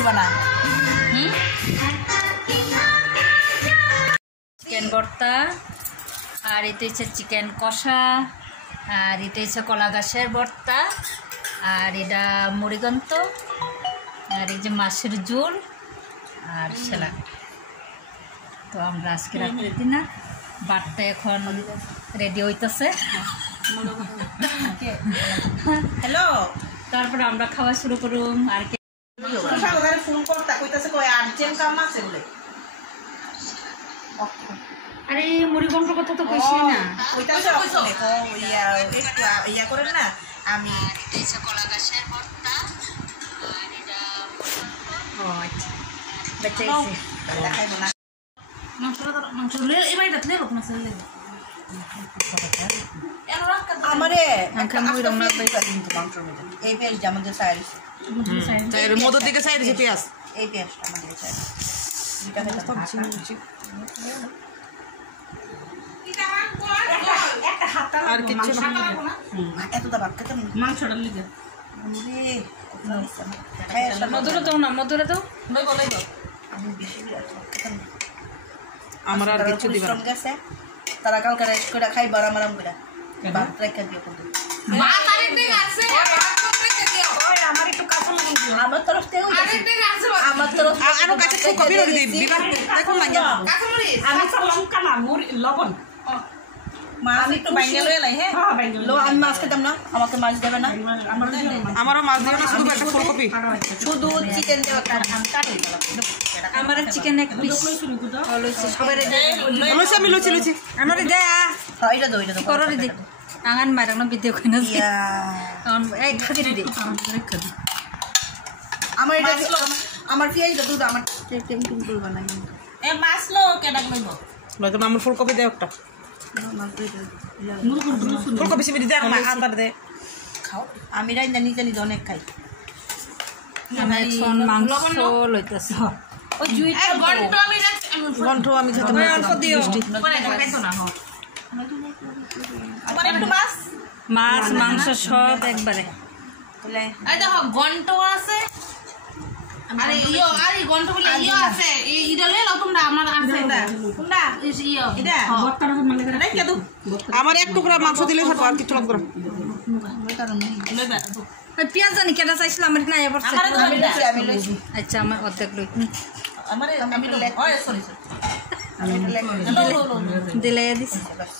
তুলবা না চিকেন ভর্তা আর এটা হচ্ছে চিকেন কষা আর এটা হচ্ছে কলা গাছের ভর্তা আর এটা মুড়িগন্ত আর এই যে মাছের ঝোল আর স্যালাড। তো আমরা আজকে রাত্রে দিন না বাটটা এখন রেডি হইতেছে। হ্যালো তারপরে আমরা খাওয়া শুরু করুম। আর কি ফোন করতা কইতাছে কই আর্জেন্ট কাম আছে বলে। আরে মুড়িগন্ত কথা তো কইছি না কইতাছে দেখো ইয়া করেন না আমি এটা কলা গাছের ভর্তা আর এটা ও আচ্ছা বেঁচেছি দেখাইবো না মাংস লে এবারে রাখলে রকম আছে লে আমারে মুই রমনা কইতা কিন্তু মাংসের মধ্যে এই পেঁয়াজ আমাদের সাইড এর মধ্যে দিকে সাইড আছে পেঁয়াজ এই পেঁয়াজটা আমাদের সাইড এটা হলো একটা হাত আর কিছু না এত দা ভাত খেতে মাংসটা লিগে রে মধুরে দাও না মধুরে দাও আমি বেশি আমার আর কিছু দিবা না গেছে তারা কালকে রেস্ট করে খাই বারাম করে ভাত রেখে দিও কিন্তু ভাত আরেকদিন আছে ভাত রেখে দিও ওই আমার একটু কাঁচা মরিচ দিও আমার তরফ থেকে আরেকদিন আছে আমার তরফ আরো কাছে কবি রোগ দিবা দেখো না কাঁচামরিচ আমি লঙ্কা না লবণ মা আমি একটু বাইঙ্গা লয়ে লাই হ্যাঁ লো আমি মাছ খেতাম না আমাকে মাছ দেবে না আমারও মাছ দিও না শুধু একটা ফুলকপি শুধু চিকেন দেওয়া কাটি আমার চিকেন এক পিস লইছে সবাই লইছি আমি লইছি আমারে দে হ্যাঁ এটা দাও করো দি আঙান মারানো ভিডিও কইনা ইয়া কারণ এই খাদি দি আমার এটা আমার পেঁয়াজ দাও তো আমার টেমটিং করব না এ মাছ লো কেডা লইব লইতো আমার ফুলকপি দে একটা ফুলকপি সিমি দে আমার আদার দে খাও আমি রাইন্দা নিজে নিজে অনেক খাই আমি এখন মাংস লইতাছি ওই জুইটা এ গন্ট আমি গন্ঠ আমি খেতে না অল্প দিও পরে খাইতো না হ আমার একটু মাছ মাছ মাংস সব একবারে বলে এই দেখো গন্ট আছে আরে আরে গন্ট বলে আছে এই ইডলে লাও তোমরা আমার আছে তোমরা এটা বক্তার মানে রেখে দাও আমার এক টুকরা মাংস দিলে সব আর কিছু লাগবে না পেঁয়াজ জানি কেনা চাইছিলাম আমার না এবার আমি লইছি আচ্ছা আমার অর্ধেক লই আমি লেগ ওই সরি আমি লেগ দিলে দিস বাস